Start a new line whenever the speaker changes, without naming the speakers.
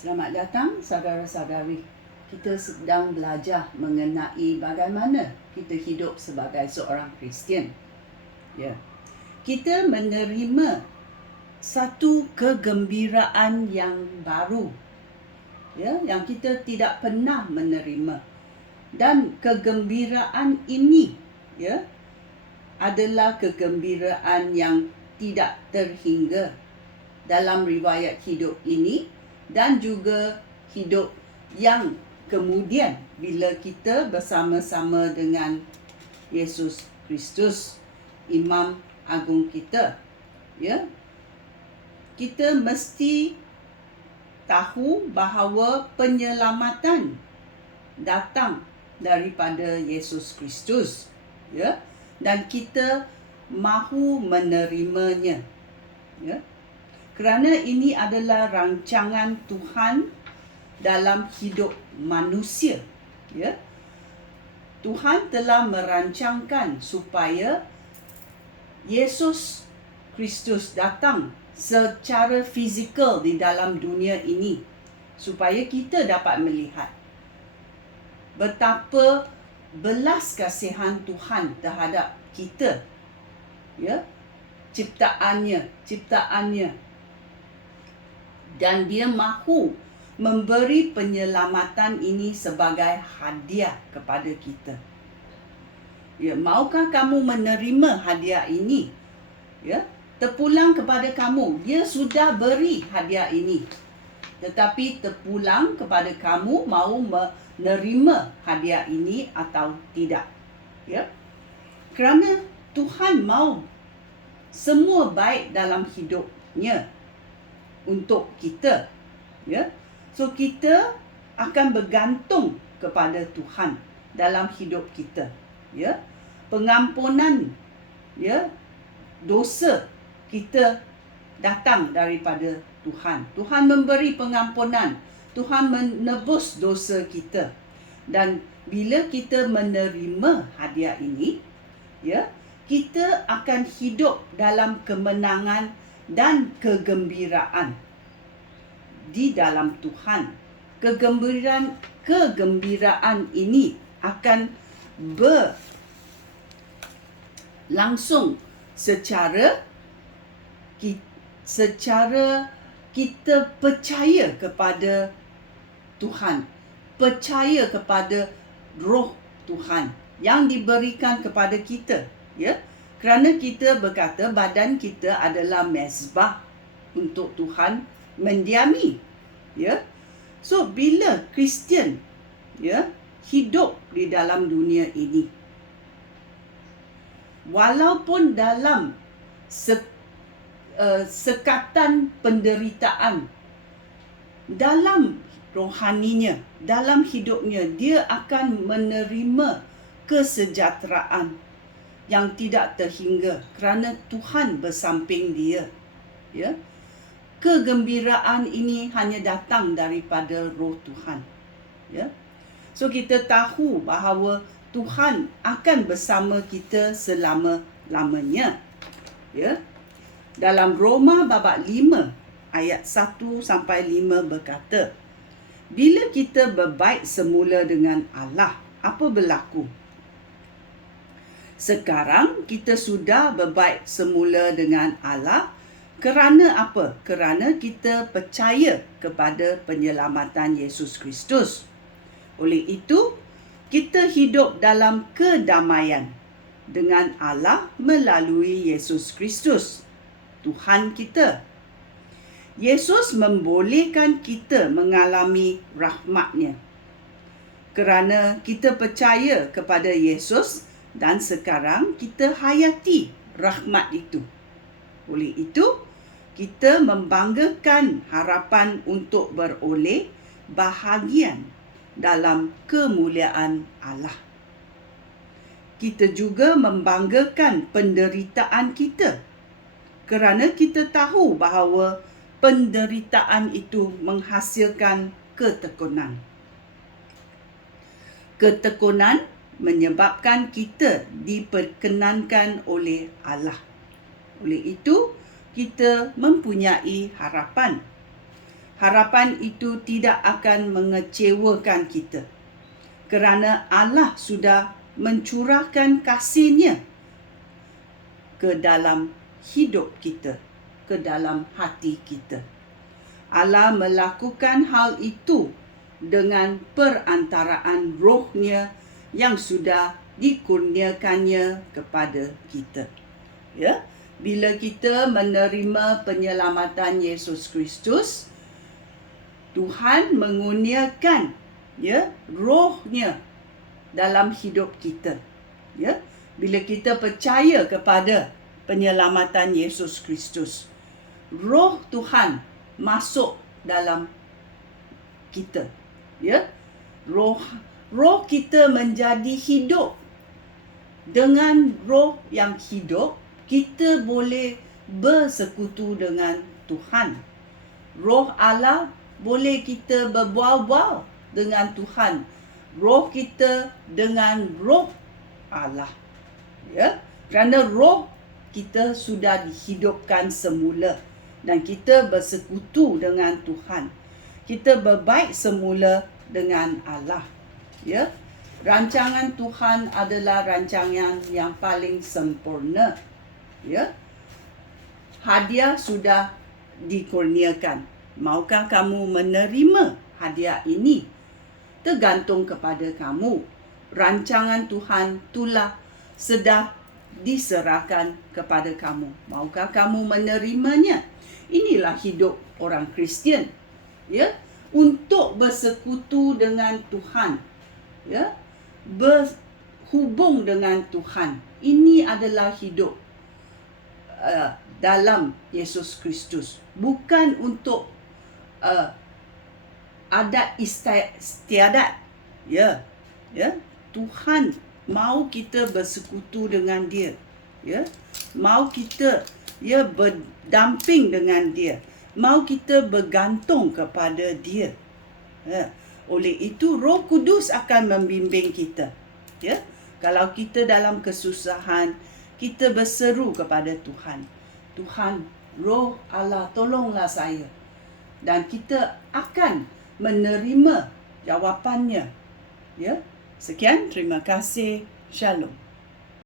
Selamat datang saudara-saudari. Kita sedang belajar mengenai bagaimana kita hidup sebagai seorang Kristian. Ya. Kita menerima satu kegembiraan yang baru. Ya, yang kita tidak pernah menerima. Dan kegembiraan ini ya adalah kegembiraan yang tidak terhingga dalam riwayat hidup ini dan juga hidup yang kemudian bila kita bersama-sama dengan Yesus Kristus imam agung kita ya. Kita mesti tahu bahawa penyelamatan datang daripada Yesus Kristus ya. Dan kita mahu menerimanya ya kerana ini adalah rancangan Tuhan dalam hidup manusia ya. Tuhan telah merancangkan supaya Yesus Kristus datang secara fizikal di dalam dunia ini supaya kita dapat melihat betapa belas kasihan Tuhan terhadap kita ya. Ciptaannya ciptaannya dan dia mahu memberi penyelamatan ini sebagai hadiah kepada kita. Ya, maukah kamu menerima hadiah ini? Ya, terpulang kepada kamu. Dia sudah beri hadiah ini. Tetapi terpulang kepada kamu mau menerima hadiah ini atau tidak. Ya. Kerana Tuhan mau semua baik dalam hidupnya untuk kita ya. So kita akan bergantung kepada Tuhan dalam hidup kita ya. Pengampunan ya dosa kita datang daripada Tuhan. Tuhan memberi pengampunan. Tuhan menebus dosa kita. Dan bila kita menerima hadiah ini ya kita akan hidup dalam kemenangan dan kegembiraan di dalam Tuhan. Kegembiraan kegembiraan ini akan berlangsung secara secara kita percaya kepada Tuhan, percaya kepada roh Tuhan yang diberikan kepada kita, ya. Kerana kita berkata badan kita adalah mezbah untuk Tuhan mendiami. Ya. So bila Kristian ya hidup di dalam dunia ini walaupun dalam se, uh, sekatan penderitaan dalam rohaninya dalam hidupnya dia akan menerima kesejahteraan yang tidak terhingga kerana Tuhan bersamping dia. Ya. Kegembiraan ini hanya datang daripada roh Tuhan. Ya. So kita tahu bahawa Tuhan akan bersama kita selama-lamanya. Ya. Dalam Roma babak 5 ayat 1 sampai 5 berkata, bila kita berbaik semula dengan Allah, apa berlaku? Sekarang kita sudah berbaik semula dengan Allah kerana apa? Kerana kita percaya kepada penyelamatan Yesus Kristus. Oleh itu, kita hidup dalam kedamaian dengan Allah melalui Yesus Kristus, Tuhan kita. Yesus membolehkan kita mengalami rahmatnya. Kerana kita percaya kepada Yesus, dan sekarang kita hayati rahmat itu. Oleh itu, kita membanggakan harapan untuk beroleh bahagian dalam kemuliaan Allah. Kita juga membanggakan penderitaan kita kerana kita tahu bahawa penderitaan itu menghasilkan ketekunan. Ketekunan menyebabkan kita diperkenankan oleh Allah. Oleh itu, kita mempunyai harapan. harapan itu tidak akan mengecewakan kita kerana Allah sudah mencurahkan kasihnya ke dalam hidup kita, ke dalam hati kita. Allah melakukan hal itu dengan perantaraan rohnya yang sudah dikurniakannya kepada kita. Ya, bila kita menerima penyelamatan Yesus Kristus, Tuhan mengurniakan ya rohnya dalam hidup kita. Ya, bila kita percaya kepada penyelamatan Yesus Kristus, roh Tuhan masuk dalam kita. Ya, roh roh kita menjadi hidup. Dengan roh yang hidup, kita boleh bersekutu dengan Tuhan. Roh Allah boleh kita berbual-bual dengan Tuhan. Roh kita dengan roh Allah. Ya, kerana roh kita sudah dihidupkan semula dan kita bersekutu dengan Tuhan. Kita berbaik semula dengan Allah. Ya. Rancangan Tuhan adalah rancangan yang paling sempurna. Ya. Hadiah sudah dikurniakan Maukah kamu menerima hadiah ini? Tergantung kepada kamu. Rancangan Tuhan itulah sedah diserahkan kepada kamu. Maukah kamu menerimanya? Inilah hidup orang Kristian. Ya, untuk bersekutu dengan Tuhan. Ya, berhubung dengan Tuhan. Ini adalah hidup uh, dalam Yesus Kristus. Bukan untuk uh, adat istiadat. Ya. Ya. Tuhan mau kita bersekutu dengan dia. Ya. Mau kita ya berdamping dengan dia. Mau kita bergantung kepada dia. Ya. Oleh itu Roh Kudus akan membimbing kita. Ya. Kalau kita dalam kesusahan, kita berseru kepada Tuhan. Tuhan, Roh Allah, tolonglah saya dan kita akan menerima jawapannya. Ya. Sekian, terima kasih. Shalom.